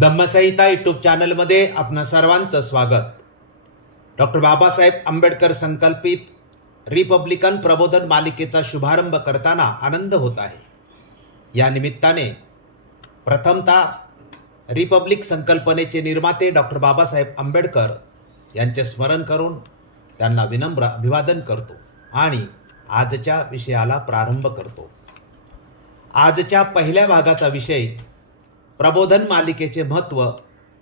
धम्मसंहिता YouTube चॅनलमध्ये आपणा सर्वांचं स्वागत. डॉक्टर बाबासाहेब आंबेडकर संकल्पित रिपब्लिकन प्रबोधन मालिकेचा शुभारंभ करताना आनंद होत आहे. या निमित्ताने प्रथमतः रिपब्लिक संकल्पनेचे निर्माते डॉक्टर बाबासाहेब आंबेडकर यांचे स्मरण करून त्यांना विनम्र अभिवादन करतो आणि आजच्या विषयाला प्रारंभ करतो. आजच्या पहिल्या भागाचा विषय प्रबोधन मालिकेचे महत्त्व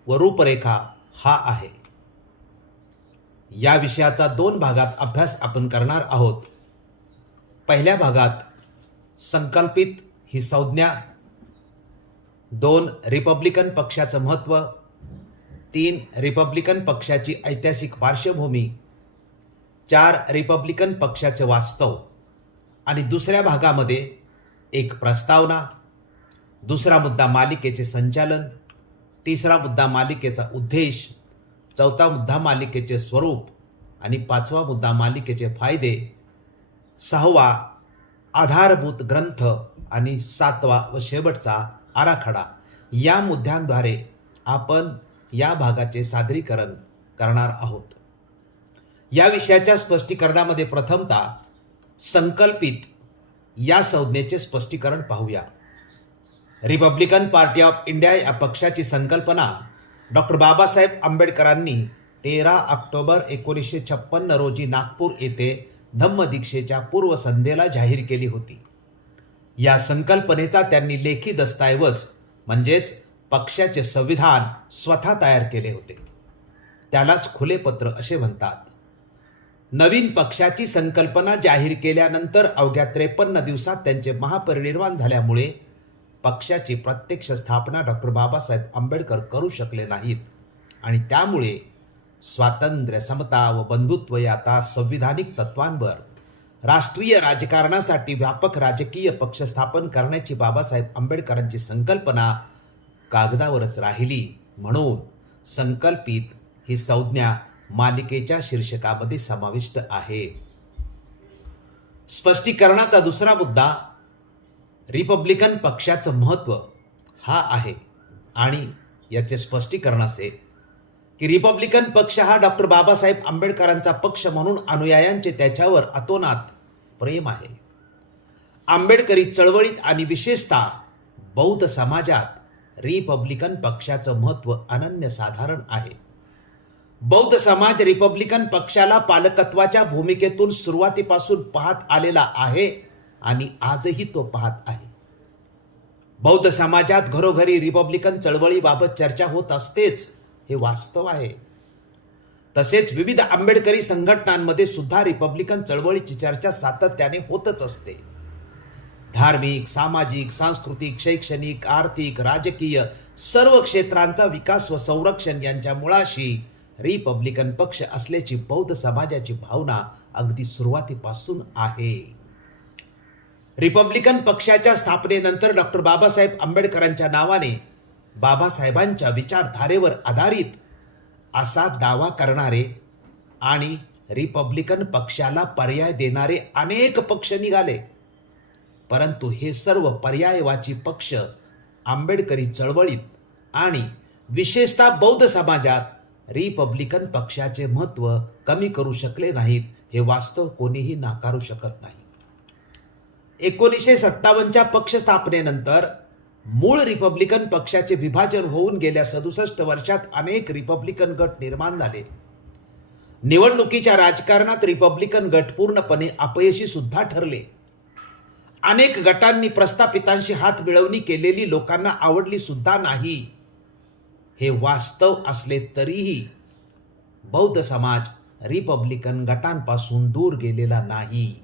व रूपरेखा हा आहे. या विषयाचा दोन भागात अभ्यास आपण करणार आहोत. पहिल्या भागात संकल्पित ही संज्ञा दोन रिपब्लिकन पक्षाचं महत्त्व तीन रिपब्लिकन पक्षाची ऐतिहासिक पार्श्वभूमी चार रिपब्लिकन पक्षाचे वास्तव आणि दुसऱ्या भागामध्ये एक प्रस्तावना दुसरा मुद्दा मालिकेचे संचालन. तिसरा मुद्दा मालिकेचा उद्देश. चौथा मुद्दा मालिकेचे स्वरूप. आणि पाचवा मुद्दा मालिकेचे फायदे. सहावा आधारभूत ग्रंथ आणि सातवा व शेवटचा आराखडा. या मुद्द्यांद्वारे आपण या भागाचे सादरीकरण करणार आहोत. या विषयाच्या स्पष्टीकरणामध्ये प्रथमतः संकल्पित या संज्ञेचे स्पष्टीकरण पाहूया. रिपब्लिकन पार्टी ऑफ इंडिया या पक्षाची संकल्पना डॉक्टर बाबासाहेब आंबेडकरांनी तेरा ऑक्टोबर एकोणीसशे छप्पन्न रोजी नागपूर येथे धम्मदीक्षेच्या पूर्वसंध्येला जाहीर केली होती. या संकल्पनेचा त्यांनी लेखी दस्तऐवज म्हणजेच पक्षाचे संविधान स्वतः तयार केले होते. त्यालाच खुले पत्र असे म्हणतात. नवीन पक्षाची संकल्पना जाहीर केल्यानंतर अवघ्या त्रेपन्न दिवसात त्यांचे महापरिनिर्वाण झाल्यामुळे पक्षाची प्रत्यक्ष स्थापना डॉक्टर बाबासाहेब आंबेडकर करू शकले नाहीत. आणि त्यामुळे स्वातंत्र्य समता व बंधुत्व या आता संविधानिक तत्वांवर राष्ट्रीय राजकारणासाठी व्यापक राजकीय पक्ष स्थापन करण्याची बाबासाहेब आंबेडकरांची संकल्पना कागदावरच राहिली म्हणून संकल्पित ही संज्ञा मालिकेच्या शीर्षकामध्ये समाविष्ट आहे. स्पष्टीकरणाचा दुसरा मुद्दा रिपब्लिकन पक्षाचं महत्त्व हा आहे. आणि याचे स्पष्टीकरण असे की रिपब्लिकन पक्ष हा डॉक्टर बाबासाहेब आंबेडकरांचा पक्ष म्हणून अनुयायांचे त्याच्यावर अतोनात प्रेम आहे. आंबेडकरी चळवळीत आणि विशेषतः बौद्ध समाजात रिपब्लिकन पक्षाचं महत्त्व अनन्यसाधारण आहे. बौद्ध समाज रिपब्लिकन पक्षाला पालकत्वाच्या भूमिकेतून सुरुवातीपासून पाहत आलेला आहे. आणि आजही तो पाहत आहे. बौद्ध समाजात घरोघरी रिपब्लिकन चळवळीबाबत चर्चा होत असतेच हे वास्तव आहे. तसेच विविध आंबेडकरी संघटनांमध्ये सुद्धा रिपब्लिकन चळवळीची चर्चा सातत्याने होतच असते. धार्मिक सामाजिक सांस्कृतिक शैक्षणिक आर्थिक राजकीय सर्व क्षेत्रांचा विकास व संरक्षण यांच्या मुळाशी रिपब्लिकन पक्ष असल्याची बौद्ध समाजाची भावना अगदी सुरुवातीपासून आहे. रिपब्लिकन पक्षाच्या स्थापनेनंतर डॉक्टर बाबासाहेब आंबेडकरांच्या नावाने बाबासाहेबांच्या विचारधारेवर आधारित असा दावा करणारे आणि रिपब्लिकन पक्षाला पर्याय देणारे अनेक पक्ष निघाले. परंतु हे सर्व पर्यायवाची पक्ष आंबेडकरी चळवळीत आणि विशेषतः बौद्ध समाजात रिपब्लिकन पक्षाचे महत्त्व कमी करू शकले नाहीत हे वास्तव कोणीही नाकारू शकत नाही. एकोणीसशे सत्तावन्नच्या पक्ष स्थापनेनंतर मूळ रिपब्लिकन पक्षाचे विभाजन होऊन गेल्या सदुसष्ट वर्षात अनेक रिपब्लिकन गट निर्माण झाले. निवडणुकीच्या राजकारणात रिपब्लिकन गट पूर्णपणे अपयशी सुद्धा ठरले. अनेक गटांनी प्रस्थापितांशी हात मिळवणी केलेली लोकांना आवडली सुद्धा नाही. हे वास्तव असले तरीही बौद्ध समाज रिपब्लिकन गटांपासून दूर गेलेला नाही.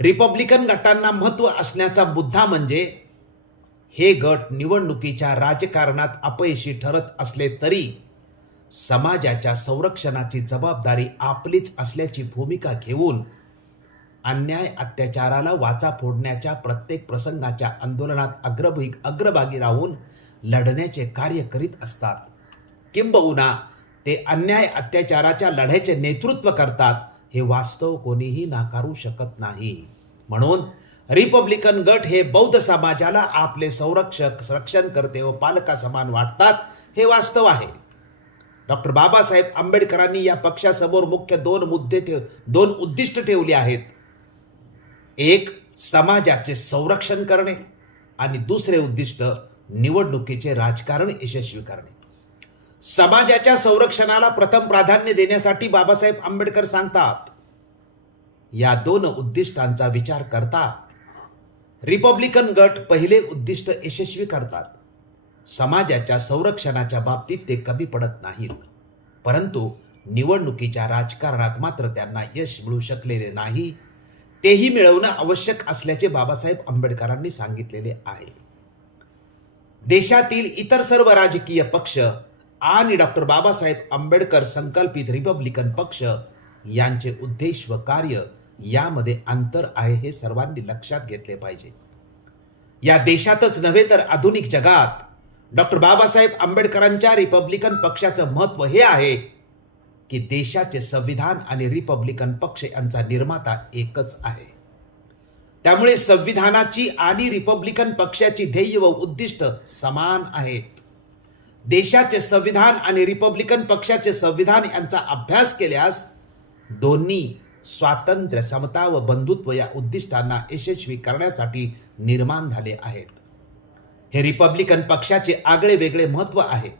रिपब्लिकन गटांना महत्त्व असण्याचा मुद्दा म्हणजे हे गट निवडणुकीच्या राजकारणात अपयशी ठरत असले तरी समाजाच्या संरक्षणाची जबाबदारी आपलीच असल्याची भूमिका घेऊन अन्याय अत्याचाराला वाचा फोडण्याच्या प्रत्येक प्रसंगाच्या आंदोलनात अग्रभी अग्रभागी राहून लढण्याचे कार्य करीत असतात. किंबहुना ते अन्याय अत्याचाराच्या लढ्याचे नेतृत्व करतात. हे वास्तव कोणीही नाकारू शकत नाही. म्हणून रिपब्लिकन गट हे बौद्ध समाजाला आपले संरक्षक संरक्षण करते व पालका समान वाटतात हे वास्तव आहे. डॉक्टर बाबासाहेब आंबेडकरांनी या पक्षासमोर मुख्य दोन मुद्दे ठेव दोन उद्दिष्ट ठेवली आहेत. एक समाजाचे संरक्षण करणे आणि दुसरे उद्दिष्ट निवडणुकीचे राजकारण यशस्वी करणे. समाजाच्या संरक्षणाला प्रथम प्राधान्य देण्यासाठी बाबासाहेब आंबेडकर सांगतात या दोन उद्दिष्टांचा विचार करता रिपब्लिकन गट पहिले उद्दिष्ट यशस्वी करतात. समाजाच्या संरक्षणाच्या बाबतीत ते कमी पडत नाहीत परंतु निवडणुकीच्या राजकारणात मात्र त्यांना यश मिळू शकलेले नाही तेही मिळवणं आवश्यक असल्याचे बाबासाहेब आंबेडकरांनी सांगितलेले आहे. देशातील इतर सर्व राजकीय पक्ष आणि डॉक्टर बाबासाहेब आंबेडकर संकल्पित रिपब्लिकन पक्ष यांचे उद्देश व कार्य यामध्ये अंतर आहे हे सर्वांनी लक्षात घेतले पाहिजे. या देशातच नव्हे तर आधुनिक जगात डॉक्टर बाबासाहेब आंबेडकरांच्या रिपब्लिकन पक्षाचं महत्त्व हे आहे की देशाचे संविधान आणि रिपब्लिकन पक्ष यांचा निर्माता एकच आहे. त्यामुळे संविधानाची आणि रिपब्लिकन पक्षाची ध्येय व उद्दिष्ट समान आहेत देशाचे संविधान आणि रिपब्लिकन पक्षाचे संविधान यांचा अभ्यास केल्यास दोन्ही स्वातंत्र्य समता व बंधुत्व या उद्दिष्टांना यशस्वी करण्यासाठी निर्माण झाले आहेत. हे रिपब्लिकन पक्षाचे आगळे वेगळे महत्त्व आहे.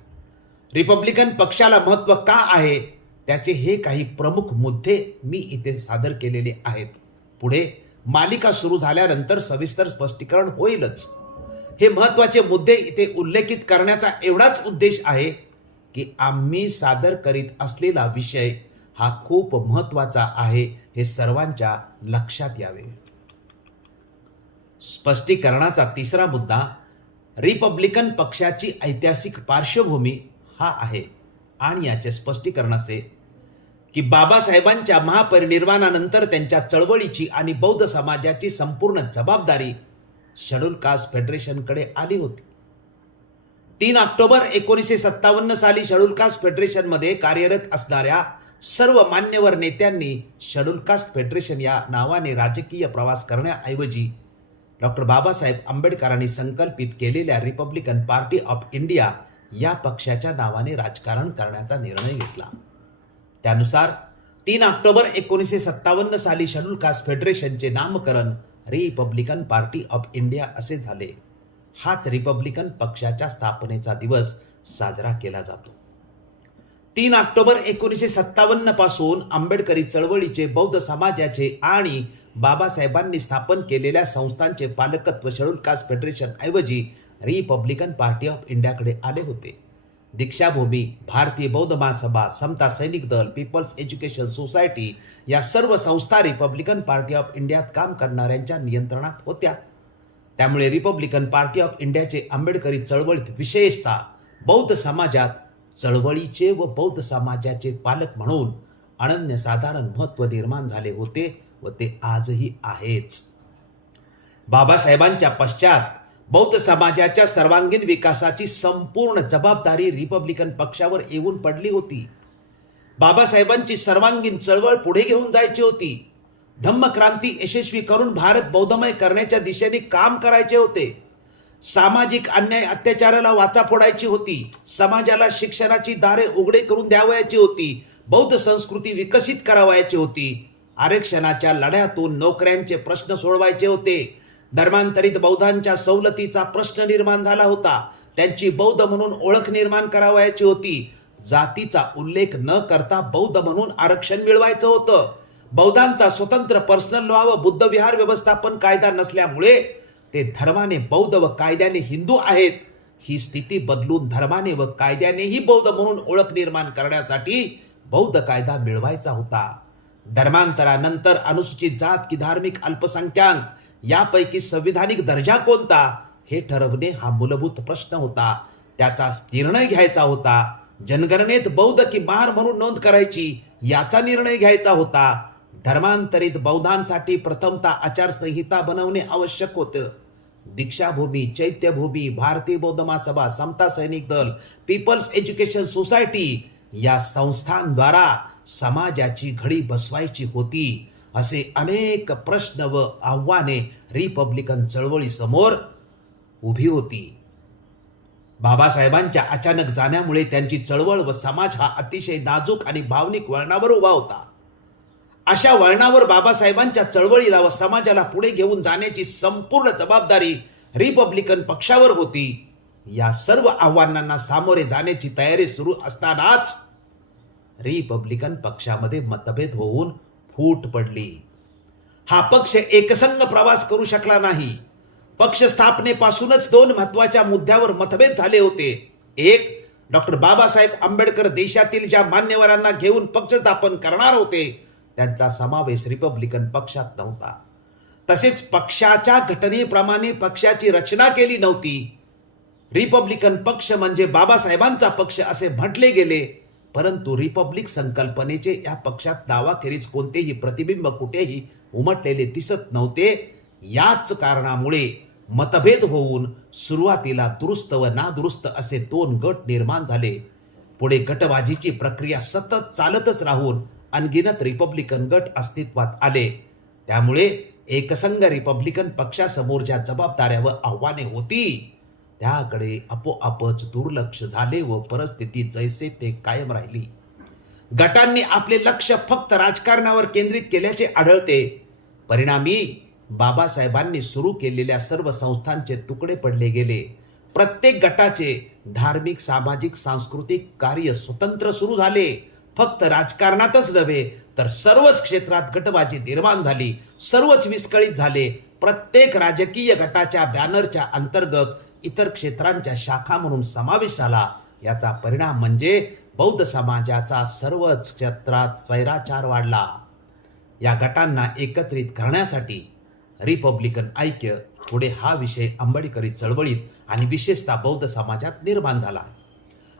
रिपब्लिकन पक्षाला महत्त्व का आहे? त्याचे हे काही प्रमुख मुद्दे मी इथे सादर केलेले आहेत. पुढे मालिका सुरू झाल्यानंतर सविस्तर स्पष्टीकरण होईलच. हे महत्त्वाचे मुद्दे इथे उल्लेखित करण्याचा एवढाच उद्देश आहे की आम्ही सादर करीत असलेला विषय हा खूप महत्त्वाचा आहे हे सर्वांच्या लक्षात यावे. स्पष्टीकरणाचा तिसरा मुद्दा रिपब्लिकन पक्षाची ऐतिहासिक पार्श्वभूमी हा आहे आणि याचे स्पष्टीकरण असे की बाबासाहेबांच्या महापरिनिर्वाणानंतर त्यांच्या चळवळीची आणि बौद्ध समाजाची संपूर्ण जबाबदारी शेड्यूल कास्ट फेडरेशनकडे आली होती. तीन ऑक्टोबर एकोणीसशे सत्तावन्न साली शेड्यूल कास्ट फेडरेशनमध्ये कार्यरत असणाऱ्या सर्व मान्यवर नेत्यांनी शेड्यूल कास्ट फेडरेशन या नावाने राजकीय प्रवास करण्याऐवजी डॉक्टर बाबासाहेब आंबेडकरांनी संकल्पित केलेल्या रिपब्लिकन पार्टी ऑफ इंडिया या पक्षाच्या नावाने राजकारण करण्याचा निर्णय घेतला. त्यानुसार तीन ऑक्टोबर एकोणीसशे सत्तावन्न साली शेड्यूल कास्ट फेडरेशनचे नामकरण रिपब्लिकन पार्टी ऑफ इंडिया असे झाले. हाच रिपब्लिकन पक्षाच्या स्थापनेचा दिवस साजरा केला जातो. तीन ऑक्टोबर एकोणीसशे सत्तावन्नपासून आंबेडकरी चळवळीचे बौद्ध समाजाचे आणि बाबासाहेबांनी स्थापन केलेल्या संस्थांचे पालकत्व शेड्यूल कास्ट फेडरेशन ऐवजी रिपब्लिकन पार्टी ऑफ इंडियाकडे आले होते. दीक्षाभूमी भारतीय बौद्ध महासभा समता सैनिक दल पीपल्स एज्युकेशन सोसायटी या सर्व संस्था रिपब्लिकन पार्टी ऑफ इंडियात काम करणाऱ्यांच्या नियंत्रणात होत्या. त्यामुळे रिपब्लिकन पार्टी ऑफ इंडियाचे आंबेडकरी चळवळीत विशेषतः बौद्ध समाजात चळवळीचे व बौद्ध समाजाचे पालक म्हणून अनन्यसाधारण महत्त्व निर्माण झाले होते व ते आजही आहेच. बाबासाहेबांच्या पश्चात बौद्ध समाजाच्या सर्वांगीण विकासाची संपूर्ण जबाबदारी रिपब्लिकन पक्षावर येऊन पडली होती. बाबासाहेबांची सर्वांगीण चळवळ पुढे घेऊन जायची होती. धम्मक्रांती यशस्वी करून भारत बौद्धमय करण्याच्या दिशेने काम करायचे होते. सामाजिक अन्याय अत्याचाराला वाचा फोडायची होती. समाजाला शिक्षणाची दारे उघडे करून द्यावयाची होती. बौद्ध संस्कृती विकसित करावयाची होती. आरक्षणाच्या लढ्यातून नोकऱ्यांचे प्रश्न सोडवायचे होते. धर्मांतरित बौद्धांच्या सवलतीचा प्रश्न निर्माण झाला होता. त्यांची बौद्ध म्हणून ओळख निर्माण करावयाची होती. जातीचा उल्लेख न करता बौद्ध म्हणून आरक्षण मिळवायचं होतं. बौद्धांचा स्वतंत्र पर्सनल लॉ व बुद्ध विहार व्यवस्थापन कायदा नसल्यामुळे ते धर्माने बौद्ध व कायद्याने हिंदू आहेत. ही स्थिती बदलून धर्माने व कायद्यानेही बौद्ध म्हणून ओळख निर्माण करण्यासाठी बौद्ध कायदा मिळवायचा होता. धर्मांतरानंतर अनुसूचित जात की धार्मिक अल्पसंख्याक यापैकी संविधानिक दर्जा कोणता? हे ठरवणे हा मूलभूत प्रश्न होता. त्याचा निर्णय घ्यायचा होता. जनगणनेत बौद्ध की महार म्हणून नोंद करायची याचा निर्णय घ्यायचा होता. धर्मांतरित बौद्धांसाठी प्रथमता आचारसंहिता बनवणे आवश्यक होतं. दीक्षाभूमी चैत्यभूमी भारतीय बौद्ध महासभा समता सैनिक दल पीपल्स एज्युकेशन सोसायटी या संस्थांद्वारा समाजाची घडी बसवायची होती. असे अनेक प्रश्न व आव्हाने रिपब्लिकन चळवळीसमोर उभी होती. बाबासाहेबांच्या अचानक जाण्यामुळे त्यांची चळवळ व समाज हा अतिशय नाजूक आणि भावनिक वळणावर उभा होता. अशा वळणावर बाबासाहेबांच्या चळवळीला व समाजाला पुढे घेऊन जाण्याची संपूर्ण जबाबदारी रिपब्लिकन पक्षावर होती. या सर्व आव्हानांना सामोरे जाण्याची तयारी सुरू असतानाच रिपब्लिकन पक्षामध्ये मतभेद होऊन फूट पडली. हा पक्ष एकसंग प्रवास करू शकला नाही. पक्ष स्थापनेपासूनच दोन महत्त्वाच्या मुद्द्यावर मतभेद झाले होते. एक डॉक्टर बाबासाहेब आंबेडकर देशातील ज्या मान्यवरांना घेऊन पक्ष स्थापन करणार होते त्यांचा समावेश रिपब्लिकन पक्षात नव्हता. तसेच पक्षाच्या घटनेप्रमाणे पक्षाची रचना केली नव्हती. रिपब्लिकन पक्ष म्हणजे बाबासाहेबांचा पक्ष असे म्हटले गेले. परंतु रिपब्लिक संकल्पनेचे या पक्षात नावाखेरीज कोणतेही प्रतिबिंब कुठेही उमटलेले दिसत नव्हते. याच कारणामुळे मतभेद होऊन सुरुवातीला दुरुस्त व नादुरुस्त असे दोन गट निर्माण झाले. पुढे गटबाजीची प्रक्रिया सतत चालतच राहून अनगिनत रिपब्लिकन गट अस्तित्वात आले. त्यामुळे एकसंघ रिपब्लिकन पक्षासमोर ज्या जबाबदाऱ्या व आव्हाने होती. त्याकडे आपोआपच दुर्लक्ष झाले व परिस्थिती जैसे ते कायम राहिली. गटांनी आपले लक्ष फक्त राजकारणावर केंद्रित केल्याचे आढळते. परिणामी बाबासाहेबांनी सुरू केलेल्या सर्व संस्थांचे तुकडे पडले गेले. प्रत्येक गटाचे धार्मिक सामाजिक सांस्कृतिक कार्य स्वतंत्र सुरू झाले. फक्त राजकारणातच नव्हे तर सर्वच क्षेत्रात गटबाजी निर्माण झाली सर्वच विस्कळीत झाले. प्रत्येक राजकीय गटाच्या बॅनरच्या अंतर्गत इतर क्षेत्रांच्या शाखा म्हणून समावेश झाला. याचा परिणाम म्हणजे बौद्ध समाजाचा सर्वच क्षेत्रात स्वैराचार वाढला. या गटांना एकत्रित करण्यासाठी रिपब्लिकन ऐक्य पुढे हा विषय आंबेडकरी चळवळीत आणि विशेषतः बौद्ध समाजात निर्माण झाला.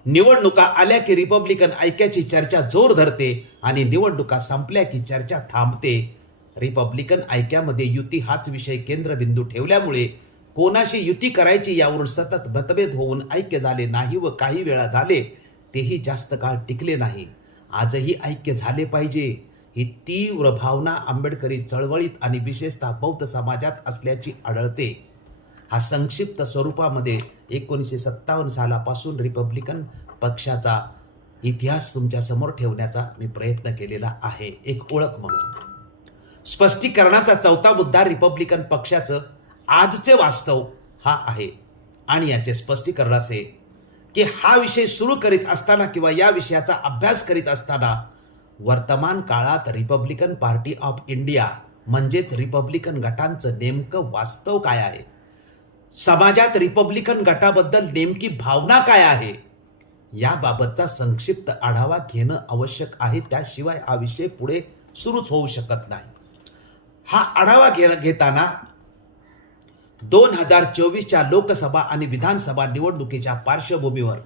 निवडणुका आल्या की रिपब्लिकन ऐक्याची चर्चा जोर धरते आणि निवडणुका संपल्या की चर्चा थांबते. रिपब्लिकन ऐक्यामध्ये युती हाच विषय केंद्रबिंदू ठेवल्यामुळे कोणाशी युती करायची यावरून सतत मतभेद होऊन ऐक्य झाले नाही व काही वेळा झाले तेही जास्त काळ टिकले नाही. आजही ऐक्य झाले पाहिजे ही तीव्र भावना आंबेडकरी चळवळीत आणि विशेषतः बौद्ध समाजात असल्याची आढळते. हा संक्षिप्त स्वरूपामध्ये एकोणीसशे सत्तावन्न सालापासून रिपब्लिकन पक्षाचा इतिहास तुमच्यासमोर ठेवण्याचा मी प्रयत्न केलेला आहे. एक ओळख म्हणून. स्पष्टीकरणाचा चौथा मुद्दा रिपब्लिकन पक्षाचं आजचे वास्तव हा आहे. आणि याचे स्पष्टीकरण असे की हा विषय सुरू करीत असताना किंवा या विषयाचा अभ्यास करीत असताना वर्तमान काळात रिपब्लिकन पार्टी ऑफ इंडिया म्हणजेच रिपब्लिकन गटांचं नेमकं वास्तव काय आहे? समाजात रिपब्लिकन गटाबद्दल नेमकी भावना काय आहे? याबाबतचा संक्षिप्त आढावा घेणं आवश्यक आहे. त्याशिवाय हा विषय पुढे सुरूच होऊ शकत नाही. हा आढावा घे घेताना दोन हजार चोवीसच्या लोकसभा आणि विधानसभा निवडणुकीच्या पार्श्वभूमीवर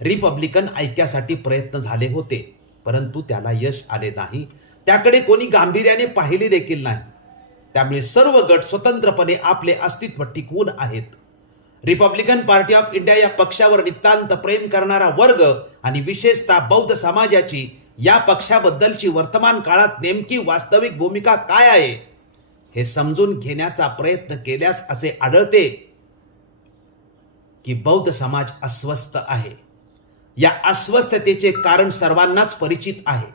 रिपब्लिकन ऐक्यासाठी प्रयत्न झाले होते परंतु त्याला यश आले नाही. त्याकडे कोणी गांभीर्याने पाहिले देखील नाही. त्यामुळे सर्व गट स्वतंत्रपणे आपले अस्तित्व टिकवून आहेत. रिपब्लिकन पार्टी ऑफ इंडिया या पक्षावर नितांत प्रेम करणारा वर्ग आणि विशेषतः बौद्ध समाजाची या पक्षाबद्दलची वर्तमान काळात नेमकी वास्तविक भूमिका काय आहे हे समजून घेण्याचा प्रयत्न केल्यास असे आढळते की बौद्ध समाज अस्वस्थ आहे. या अस्वस्थतेचे कारण सर्वांनाच परिचित आहे.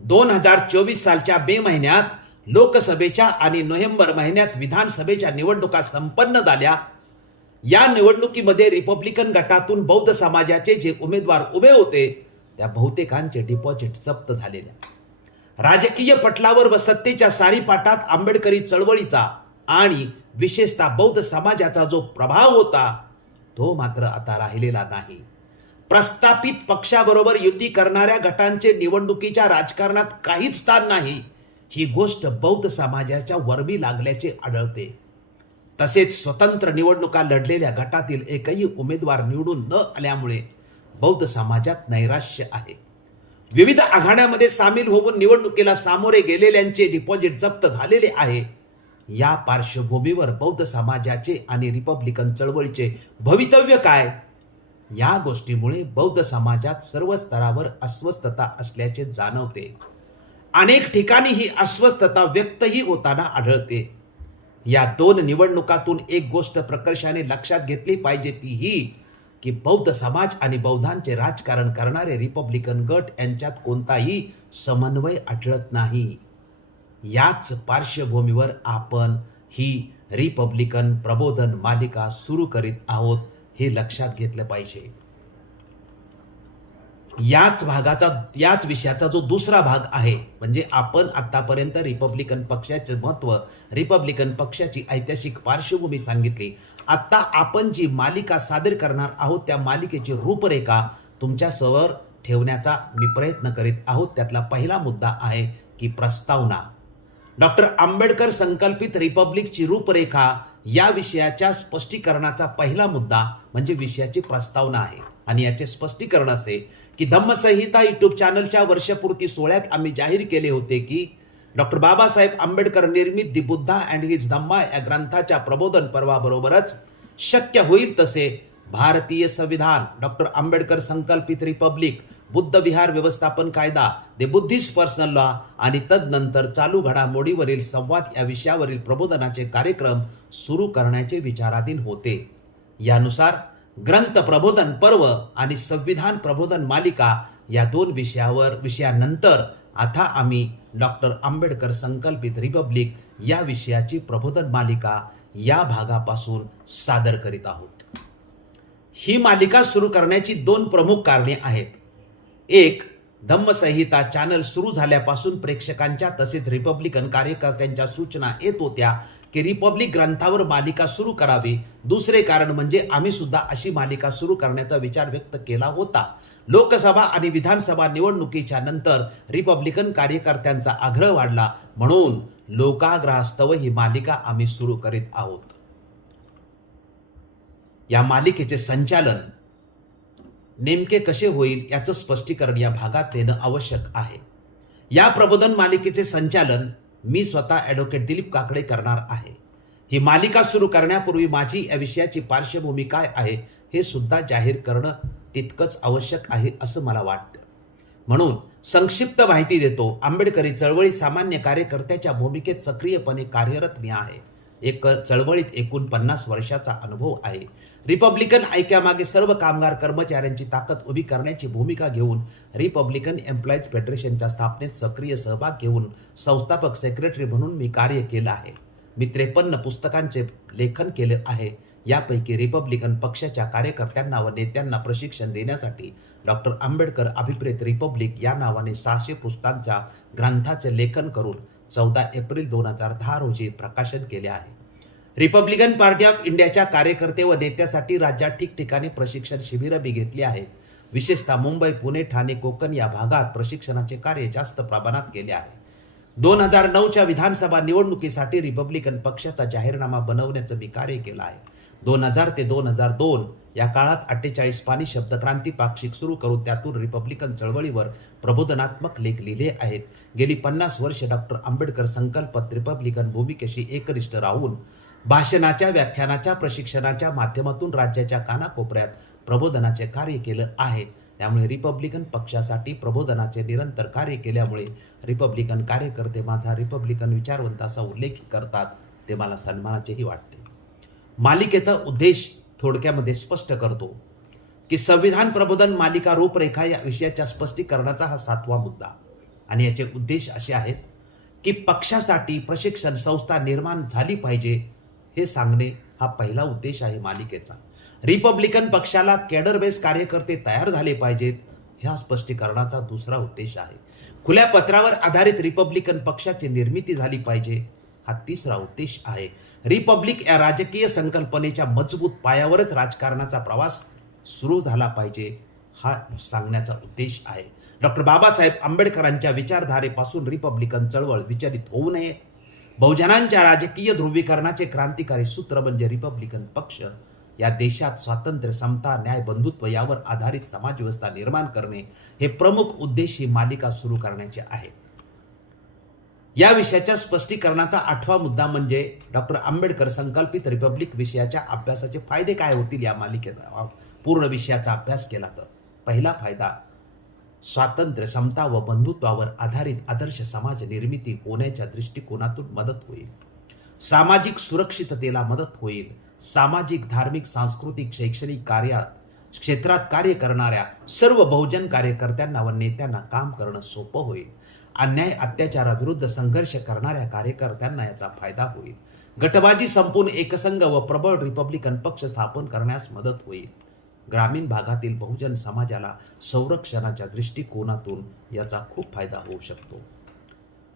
दोन हजार चोवीस सालच्या मे महिन्यात लोकसभेच्या आणि नोव्हेंबर महिन्यात विधानसभेच्या निवडणुका संपन्न झाल्या. या निवडणुकीमध्ये रिपब्लिकन गटातून बौद्ध समाजाचे जे उमेदवार उभे होते त्या बहुतेकांचे डिपॉझिट जप्त झालेल्या राजकीय पटलावर व सत्तेच्या सारीपाठात आंबेडकरी चळवळीचा आणि विशेषतः बौद्ध समाजाचा जो प्रभाव होता तो मात्र आता राहिलेला नाही. प्रस्थापित पक्षाबरोबर युती करणाऱ्या गटांचे निवडणुकीच्या राजकारणात काहीच स्थान नाही. ही गोष्ट बौद्ध समाजाच्या वरमी लागल्याचे आढळते. तसेच स्वतंत्र निवडणुका लढलेल्या गटातील एकही उमेदवार निवडून न आल्यामुळे बौद्ध समाजात नैराश्य आहे. विविध आघाड्यामध्ये सामील होऊन निवडणुकीला सामोरे गेलेल्यांचे डिपॉझिट जप्त झालेले आहे. या पार्श्वभूमीवर बौद्ध समाजाचे आणि रिपब्लिकन चळवळीचे भवितव्य काय? या गोष्टीमुळे बौद्ध समाजात सर्व स्तरावर अस्वस्थता असल्याचे जाणवते. अनेक ठिकाणी ही अस्वस्थता व्यक्तही होताना आढळते. या दोन निवडणुकातून एक गोष्ट प्रकर्षाने लक्षात घेतली पाहिजे ती ही की बौद्ध समाज आणि बौद्धांचे राजकारण करणारे रिपब्लिकन गट यांच्यात कोणताही समन्वय आढळत नाही. याच पार्श्वभूमीवर आपण ही रिपब्लिकन प्रबोधन मालिका सुरू करीत आहोत हे लक्षात घेतलं पाहिजे. याच भागाचा याच विषयाचा जो दुसरा भाग आहे म्हणजे आपण आतापर्यंत रिपब्लिकन पक्षाचे महत्त्व रिपब्लिकन पक्षाची ऐतिहासिक पार्श्वभूमी सांगितली. आत्ता आपण जी मालिका सादर करणार आहोत त्या मालिकेची रूपरेखा तुमच्यासमोर ठेवण्याचा मी प्रयत्न करीत आहोत. त्यातला पहिला मुद्दा आहे की प्रस्तावना. डॉक्टर आंबेडकर संकल्पित रिपब्लिकची रूपरेखा या विषयाच्या स्पष्टीकरणाचा पहिला मुद्दा म्हणजे विषयाची प्रस्तावना आहे. आणि याचे स्पष्टीकरण असे की धम्मसंहिता यूट्यूब चॅनलच्या वर्षपूर्ती सोहळ्यात आम्ही जाहीर केले होते की डॉक्टर बाबासाहेब आंबेडकर निर्मित दि बुद्धा अँड हिज धम्मा या ग्रंथाच्या प्रबोधन पर्वाबरोबरच शक्य होईल तसे भारतीय संविधान डॉक्टर आंबेडकर संकल्पित रिपब्लिक बुद्ध विहार व्यवस्थापन कायदा दे बुद्धिस्ट पर्सनल लॉ आणि तदनंतर चालू घडामोडीवरील संवाद या विषयावरील प्रबोधनाचे कार्यक्रम सुरू करण्याचे विचाराधीन होते. यानुसार ग्रंथ प्रबोधन पर्व आणि संविधान प्रबोधन मालिका या दोन विषयावर विषयानंतर आता आम्ही डॉक्टर आंबेडकर संकल्पित रिपब्लिक या विषयाची प्रबोधन मालिका या भागापासून सादर करीत आहोत. ही मालिका सुरू करण्याची दोन प्रमुख कारणे आहेत. एक धम्मसंहिता चॅनल सुरू झाल्यापासून प्रेक्षकांच्या तसेच रिपब्लिकन कार्यकर्त्यांच्या सूचना येत होत्या की रिपब्लिक ग्रंथावर मालिका सुरू करावी. दुसरे कारण म्हणजे आम्ही सुद्धा अशी मालिका सुरू करण्याचा विचार व्यक्त केला होता. लोकसभा आणि विधानसभा निवडणुकीच्या नंतर रिपब्लिकन कार्यकर्त्यांचा आग्रह वाढला. म्हणून लोकाग्रहास्तव ही मालिका आम्ही सुरू करीत आहोत. या मालिकेचे संचालन नेमके कसे होईल याचं स्पष्टीकरण या भागात देणं आवश्यक आहे. या प्रबोधन मालिकेचे संचालन मी स्वतः ॲडव्होकेट दिलीप काकडे करणार आहे. ही मालिका सुरू करण्यापूर्वी माझी या विषयाची पार्श्वभूमी काय आहे हे सुद्धा जाहीर करणं तितकंच आवश्यक आहे असं मला वाटतं. म्हणून संक्षिप्त माहिती देतो. आंबेडकरी चळवळी सामान्य कार्यकर्त्याच्या भूमिकेत सक्रियपणे कार्यरत मी आहे. एक चळवळीत एकूण पन्नास वर्षाचा अनुभव आहे. रिपब्लिकन ऐक्यामागे सर्व कामगार कर्मचाऱ्यांची ताकद उभी करण्याची भूमिका घेऊन रिपब्लिकन एम्प्लॉईज फेडरेशनच्या स्थापनेत सक्रिय सहभाग घेऊन संस्थापक सेक्रेटरी म्हणून मी कार्य केलं आहे. मी त्रेपन्न पुस्तकांचे लेखन केले आहे. यापैकी रिपब्लिकन पक्षाच्या कार्यकर्त्यांना व नेत्यांना प्रशिक्षण देण्यासाठी डॉक्टर आंबेडकर अभिप्रेत रिपब्लिक या नावाने सहाशे पुस्तकांच्या ग्रंथाचे लेखन करून चौदा एप्रिल दोन हजार दहा रोजी प्रकाशन केले आहे. रिपब्लिकन पार्टी ऑफ इंडियाच्या कार्यकर्ते व नेत्यासाठी राज्यात ठिकठिकाणी प्रशिक्षण शिबिरं मी घेतली आहेत. विशेषतः मुंबई पुणे ठाणे कोकण या भागात प्रशिक्षणाचे कार्य जास्त प्रमाणात केले आहे. दोन हजार नऊच्या विधानसभा निवडणुकीसाठी रिपब्लिकन पक्षाचा जाहीरनामा बनवण्याचं मी कार्य केलं आहे. दोन हजार ते दोन हजार दोन या काळात अठ्ठेचाळीस पाणी शब्दक्रांती पाक्षिक सुरू करून त्यातून रिपब्लिकन चळवळीवर प्रबोधनात्मक लेख लिहिले आहेत. गेली पन्नास वर्षे डॉक्टर आंबेडकर संकल्पत रिपब्लिकन भूमिकेशी एकनिष्ठ राहून भाषणाच्या व्याख्यानाच्या प्रशिक्षणाच्या माध्यमातून राज्याच्या कानाकोपऱ्यात प्रबोधनाचे कार्य केलं आहे. त्यामुळे रिपब्लिकन पक्षासाठी प्रबोधनाचे निरंतर कार्य केल्यामुळे रिपब्लिकन कार्यकर्ते माझा रिपब्लिकन विचारवंताचा उल्लेख करतात ते मला सन्मानाचेही वाटते. मालिकेचा उद्देश थोडक्यामध्ये स्पष्ट करतो की संविधान प्रबोधन मालिका रूपरेखा या विषयाच्या स्पष्टीकरणाचा हा सातवा मुद्दा. आणि याचे उद्देश असे आहेत की पक्षासाठी प्रशिक्षण संस्था निर्माण झाली पाहिजे हे सांगणे हा पहिला उद्देश आहे मालिकेचा. रिपब्लिकन पक्षाला कॅडर बेस कार्यकर्ते तयार झाले पाहिजेत ह्या स्पष्टीकरणाचा दुसरा उद्देश आहे. खुल्या पत्रावर आधारित रिपब्लिकन पक्षाची निर्मिती झाली पाहिजे हा तिसरा उद्देश आहे. रिपब्लिक या राजकीय संकल्पनेच्या मजबूत पायावरच राजकारणाचा प्रवास सुरू झाला पाहिजे हा सांगण्याचा उद्देश आहे. डॉक्टर बाबासाहेब आंबेडकरांच्या विचारधारेपासून रिपब्लिकन चळवळ विचलित होऊ नये बहुजनांच्या राजकीय ध्रुवीकरणाचे क्रांतिकारी सूत्र म्हणजे रिपब्लिकन पक्ष. या देशात स्वातंत्र्य समता न्याय बंधुत्व यावर आधारित समाजव्यवस्था निर्माण करणे हे प्रमुख उद्देश ही मालिका सुरू करण्याचे आहे या विषयाच्या स्पष्टीकरणाचा आठवा मुद्दा म्हणजे डॉक्टर आंबेडकर संकल्पित रिपब्लिक विषयाच्या अभ्यासाचे फायदे काय होतील या मालिकेचा पूर्ण विषयाचा अभ्यास केला तर? पहिला फायदा स्वातंत्र्य समता व बंधुत्वावर आधारित आदर्श समाज निर्मिती होण्याच्या दृष्टिकोनातून मदत होईल. सामाजिक सुरक्षिततेला मदत होईल. सामाजिक धार्मिक सांस्कृतिक शैक्षणिक कार्यात क्षेत्रात कार्य करणाऱ्या सर्व बहुजन कार्यकर्त्यांना व नेत्यांना काम करणं सोपं होईल. अन्याय अत्याचाराविरुद्ध संघर्ष करणाऱ्या कार्यकर्त्यांना याचा फायदा होईल. गटबाजी संपून एकसंघ व प्रबळ रिपब्लिकन पक्ष स्थापन करण्यास मदत होईल. ग्रामीण भागातील बहुजन समाजाला संरक्षणाच्या दृष्टिकोनातून याचा खूप फायदा होऊ शकतो.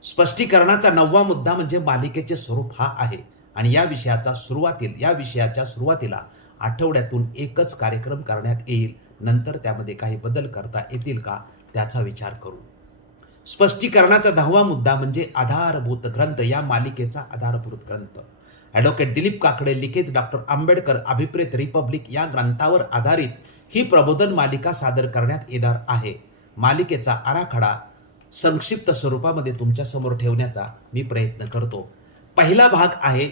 स्पष्टीकरणाचा नववा मुद्दा म्हणजे मालिकेचे स्वरूप हा आहे आणि या विषयाचा सुरुवातील या विषयाच्या सुरुवातीला आठवड्यातून एकच कार्यक्रम करण्यात येईल. नंतर त्यामध्ये काही बदल करता येतील का त्याचा विचार करू. स्पष्टीकरणाचा दहावा मुद्दा म्हणजे आधारभूत ग्रंथ या मालिकेचा आधारभूत ग्रंथ. ॲडव्होकेट दिलीप काकडे लिखित डॉक्टर आंबेडकर अभिप्रेत रिपब्लिक या ग्रंथावर आधारित ही प्रबोधन मालिका सादर करण्यात येणार आहे. मालिकेचा आराखडा संक्षिप्त स्वरूपामध्ये तुमच्यासमोर ठेवण्याचा मी प्रयत्न करतो. पहिला भाग आहे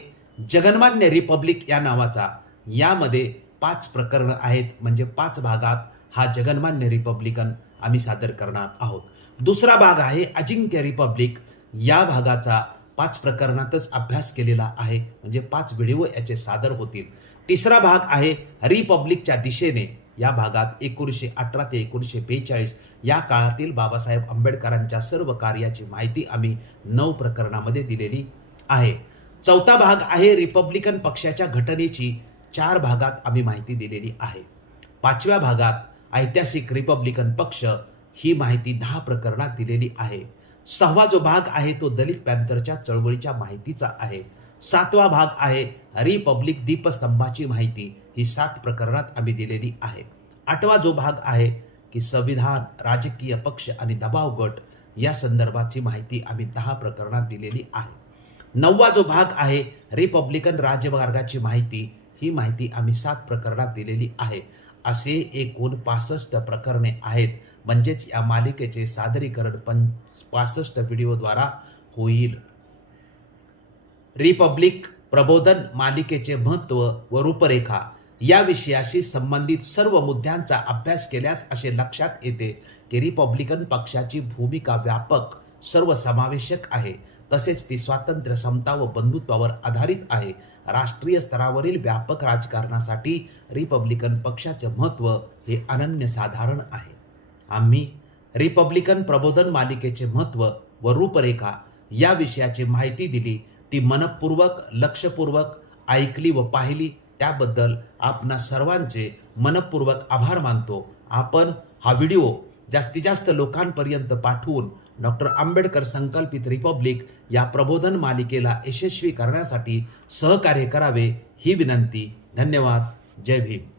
जगन्मान्य रिपब्लिक या नावाचा. यामध्ये पाच प्रकरणं आहेत. म्हणजे पाच भागात हा जगन्मान्य रिपब्लिकन आम्ही सादर करणार आहोत. दुसरा भाग आहे अजिंक्य रिपब्लिक. या भागाचा पाच प्रकरणातच अभ्यास केलेला आहे. म्हणजे पाच व्हिडिओ याचे सादर होतील. तिसरा भाग आहे रिपब्लिकच्या दिशेने. या भागात एकोणीसशे अठरा ते एकोणीसशे बेचाळीस या काळातील बाबासाहेब आंबेडकरांच्या सर्व कार्याची माहिती आम्ही नऊ प्रकरणामध्ये दिलेली आहे. चौथा भाग आहे रिपब्लिकन पक्षाच्या घटनेची. चार भागात आम्ही माहिती दिलेली आहे. पाचव्या भागात ऐतिहासिक रिपब्लिकन पक्ष ही माहिती दहा प्रकरणात दिलेली आहे. सहावा जो भाग आहे तो दलित पॅन्थरच्या चळवळीच्या माहितीचा आहे. सातवा भाग आहे रिपब्लिक दीपस्तंभाची माहिती. ही सात प्रकरणात आम्ही दिलेली आहे. आठवा जो भाग आहे की संविधान राजकीय पक्ष आणि दबाव गट या संदर्भाची माहिती आम्ही दहा प्रकरणात दिलेली आहे. नववा जो भाग आहे रिपब्लिकन राजमार्गाची माहिती. ही माहिती आम्ही सात प्रकरणात दिलेली आहे. असे एकूण पासष्ट प्रकरणे आहेत. म्हणजेच या मालिकेचे सादरीकरण पण पासष्ट व्हिडिओद्वारा होईल. रिपब्लिक प्रबोधन मालिकेचे महत्त्व व रूपरेखा या विषयाशी संबंधित सर्व मुद्द्यांचा अभ्यास केल्यास असे लक्षात येते की रिपब्लिकन पक्षाची भूमिका व्यापक सर्वसमावेशक आहे. तसेच ती स्वातंत्र्य समता व बंधुत्वावर आधारित आहे. राष्ट्रीय स्तरावरील व्यापक राजकारणासाठी रिपब्लिकन पक्षाचे महत्त्व हे अनन्यसाधारण आहे. आम्ही रिपब्लिकन प्रबोधन मालिकेचे महत्त्व व रूपरेखा या विषयाची माहिती दिली ती मनपूर्वक लक्षपूर्वक ऐकली व पाहिली त्याबद्दल आपणा सर्वांचे मनपूर्वक आभार मानतो. आपण हा व्हिडिओ जास्तीत जास्त लोकांपर्यंत पाठवून डॉक्टर आंबेडकर संकल्पित रिपब्लिक या प्रबोधन मालिकेला यशस्वी करण्यासाठी सहकार्य करावे ही विनंती. धन्यवाद. जय भीम.